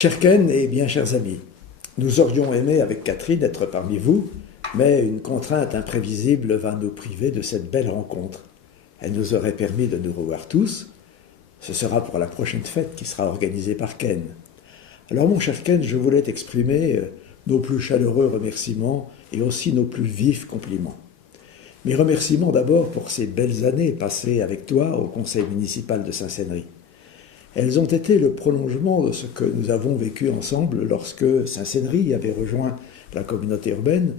Cher Ken et bien chers amis, nous aurions aimé avec Catherine être parmi vous, mais une contrainte imprévisible va nous priver de cette belle rencontre. Elle nous aurait permis de nous revoir tous. Ce sera pour la prochaine fête qui sera organisée par Ken. Alors mon cher Ken, je voulais t'exprimer nos plus chaleureux remerciements et aussi nos plus vifs compliments. Mes remerciements d'abord pour ces belles années passées avec toi au conseil municipal de Saint-Sénary. Elles ont été le prolongement de ce que nous avons vécu ensemble lorsque Saint-Sénary avait rejoint la communauté urbaine,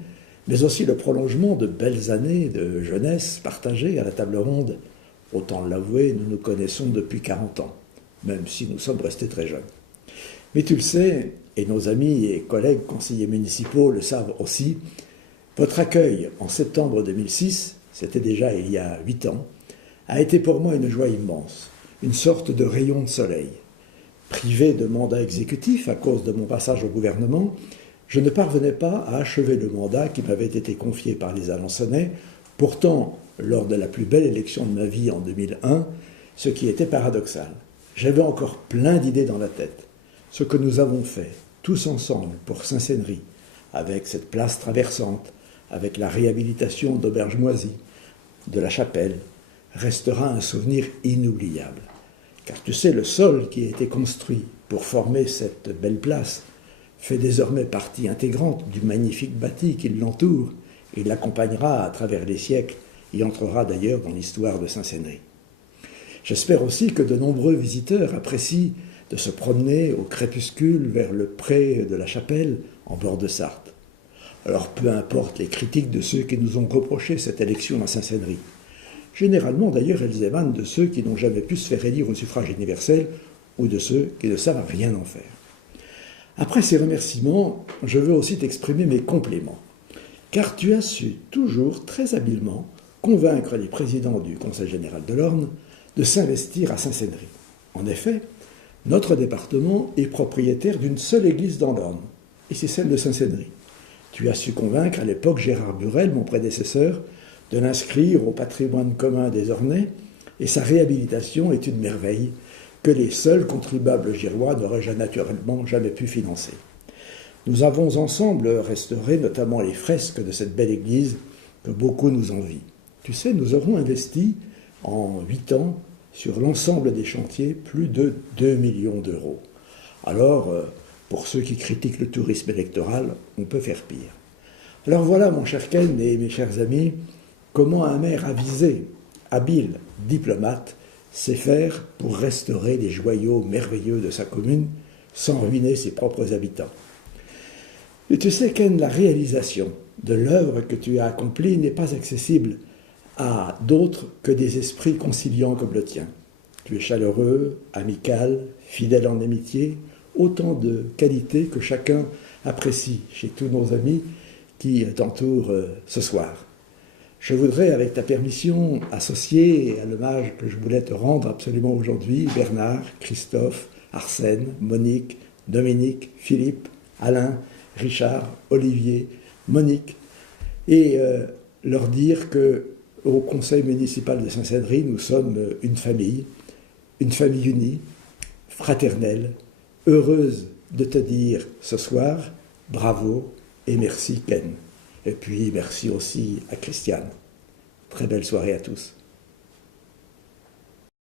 mais aussi le prolongement de belles années de jeunesse partagées à la table ronde. Autant l'avouer, nous nous connaissons depuis 40 ans, même si nous sommes restés très jeunes. Mais tu le sais, et nos amis et collègues conseillers municipaux le savent aussi, votre accueil en septembre 2006, c'était déjà il y a 8 ans, a été pour moi une joie immense. Une sorte de rayon de soleil. Privé de mandat exécutif à cause de mon passage au gouvernement, je ne parvenais pas à achever le mandat qui m'avait été confié par les Alençonnais, pourtant lors de la plus belle élection de ma vie en 2001, ce qui était paradoxal. J'avais encore plein d'idées dans la tête. Ce que nous avons fait, tous ensemble, pour Saint-Sénary, avec cette place traversante, avec la réhabilitation d'Auberge-Moisy, de la chapelle, restera un souvenir inoubliable. Car tu sais, le sol qui a été construit pour former cette belle place fait désormais partie intégrante du magnifique bâti qui l'entoure et l'accompagnera à travers les siècles et entrera d'ailleurs dans l'histoire de Saint-Sénary. J'espère aussi que de nombreux visiteurs apprécient de se promener au crépuscule vers le pré de la chapelle en bord de Sarthe. Alors peu importe les critiques de ceux qui nous ont reproché cette élection à Saint-Sénary. Généralement, d'ailleurs, elles émanent de ceux qui n'ont jamais pu se faire élire au suffrage universel ou de ceux qui ne savent rien en faire. Après ces remerciements, je veux aussi t'exprimer mes compliments, car tu as su toujours très habilement convaincre les présidents du Conseil général de l'Orne de s'investir à Saint-Sénary. En effet, notre département est propriétaire d'une seule église dans l'Orne, et c'est celle de Saint-Sénary. Tu as su convaincre à l'époque Gérard Burel, mon prédécesseur, de l'inscrire au patrimoine commun des Ornais, et sa réhabilitation est une merveille que les seuls contribuables girois n'auraient naturellement jamais pu financer. Nous avons ensemble restauré notamment les fresques de cette belle église que beaucoup nous envient. Tu sais, nous aurons investi en 8 ans sur l'ensemble des chantiers plus de 2 millions d'euros. Alors, pour ceux qui critiquent le tourisme électoral, on peut faire pire. Alors voilà, mon cher Ken et mes chers amis, comment un maire avisé, habile, diplomate, sait faire pour restaurer les joyaux merveilleux de sa commune sans ruiner ses propres habitants. Et tu sais, Ken, la réalisation de l'œuvre que tu as accomplie n'est pas accessible à d'autres que des esprits conciliants comme le tien. Tu es chaleureux, amical, fidèle en amitié, autant de qualités que chacun apprécie chez tous nos amis qui t'entourent ce soir. Je voudrais, avec ta permission, associer à l'hommage que je voulais te rendre absolument aujourd'hui, Bernard, Christophe, Arsène, Monique, Dominique, Philippe, Alain, Richard, Olivier, Monique, et leur dire qu'au conseil municipal de Saint-Sénary, nous sommes une famille unie, fraternelle, heureuse de te dire ce soir, bravo et merci Ken. Et puis merci aussi à Christiane. Très belle soirée à tous.